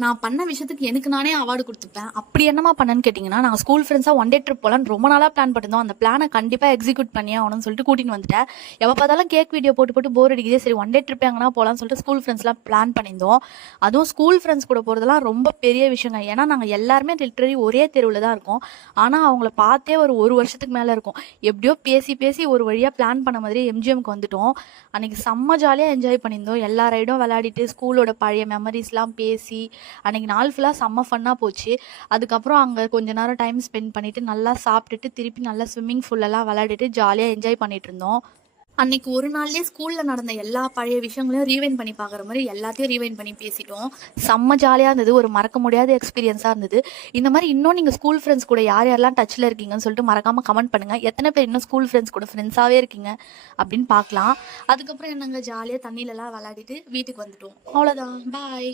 நான் பண்ண விஷயத்துக்கு எனக்கு நானே அவார்டு கொடுத்துப்பேன். அப்படி என்னமா பண்ணேன்னு கேட்டிங்கன்னா, நாங்கள் ஸ்கூல் ஃப்ரெண்ட்ஸாக ஒன் டே ட்ரிப் போகலான்னு ரொம்ப நாளாக பிளான் பண்ணியிருந்தோம். அந்த பிளானை கண்டிப்பாக எக்ஸிக்யூட் பண்ணியே ஆகணும்னு சொல்லிட்டு கூட்டின்னு வந்துட்டேன். எப்போ பார்த்தாலும் கேக் வீடியோ போட்டு போட்டு போர் அடிக்குதே, சரி ஒன் டே ட்ரிப் எங்கன்னா போகலான்னு சொல்லிட்டு ஸ்கூல் ஃப்ரெண்ட்ஸ்லாம் பிளான் பண்ணியிருந்தோம். அதுவும் ஸ்கூல் ஃப்ரெண்ட்ஸ் கூட போகிறதுலாம் ரொம்ப பெரிய விஷயங்க. ஏன்னா நாங்கள் எல்லாருமே லிட்ரலி ஒரே தெருவில் தான் இருக்கோம். ஆனால் அவங்கள பார்த்தே ஒரு வருஷத்துக்கு மேலே இருக்கும். எப்படியோ பேசி பேசி ஒரு வழியாக பிளான் பண்ண மாதிரி எம்ஜிஎம்க்கு வந்துட்டோம். அன்றைக்கி செம்ம ஜாலியாக என்ஜாய் பண்ணியிருந்தோம். எல்லா ரைடும் விளையாடிட்டு ஸ்கூலோட பழைய மெமரிஸ்லாம் பேசி அன்றைக்கி நாள் ஃபுல்லாக செம்ம ஃபன்னாக போச்சு. அதுக்கப்புறம் அங்கே கொஞ்ச நேரம் டைம் ஸ்பெண்ட் பண்ணிவிட்டு நல்லா சாப்பிட்டுட்டு திருப்பி நல்லா ஸ்விம்மிங் ஃபூல்லெல்லாம் விளையாடிட்டு ஜாலியாக என்ஜாய் பண்ணிட்டு இருந்தோம். அன்னைக்கு ஒரு நாள்லேயே ஸ்கூலில் நடந்த எல்லா பழைய விஷயங்களையும் ரீவைண்ட் பண்ணி பார்க்குற மாதிரி எல்லாத்தையும் ரீவைண்ட் பண்ணி பேசிட்டோம். செம்ம ஜாலியாக இருந்தது. ஒரு மறக்க முடியாத எக்ஸ்பீரியன்ஸாக இருந்தது. இந்த மாதிரி இன்னும் நீங்கள் ஸ்கூல் ஃப்ரெண்ட்ஸ் கூட யார் யாரெல்லாம் டச்சில் இருக்கீங்கன்னு சொல்லிட்டு மறக்காமல் கமெண்ட் பண்ணுங்கள். எத்தனை பேர் இன்னும் ஸ்கூல் ஃப்ரெண்ட்ஸ் கூட ஃப்ரெண்ட்ஸாகவே இருக்கீங்க அப்படின்னு பார்க்கலாம். அதுக்கப்புறம் என்னங்க ஜாலியாக தண்ணியிலலாம் விளையாடிட்டு வீட்டுக்கு வந்துட்டோம். அவ்வளோதான். பாய்.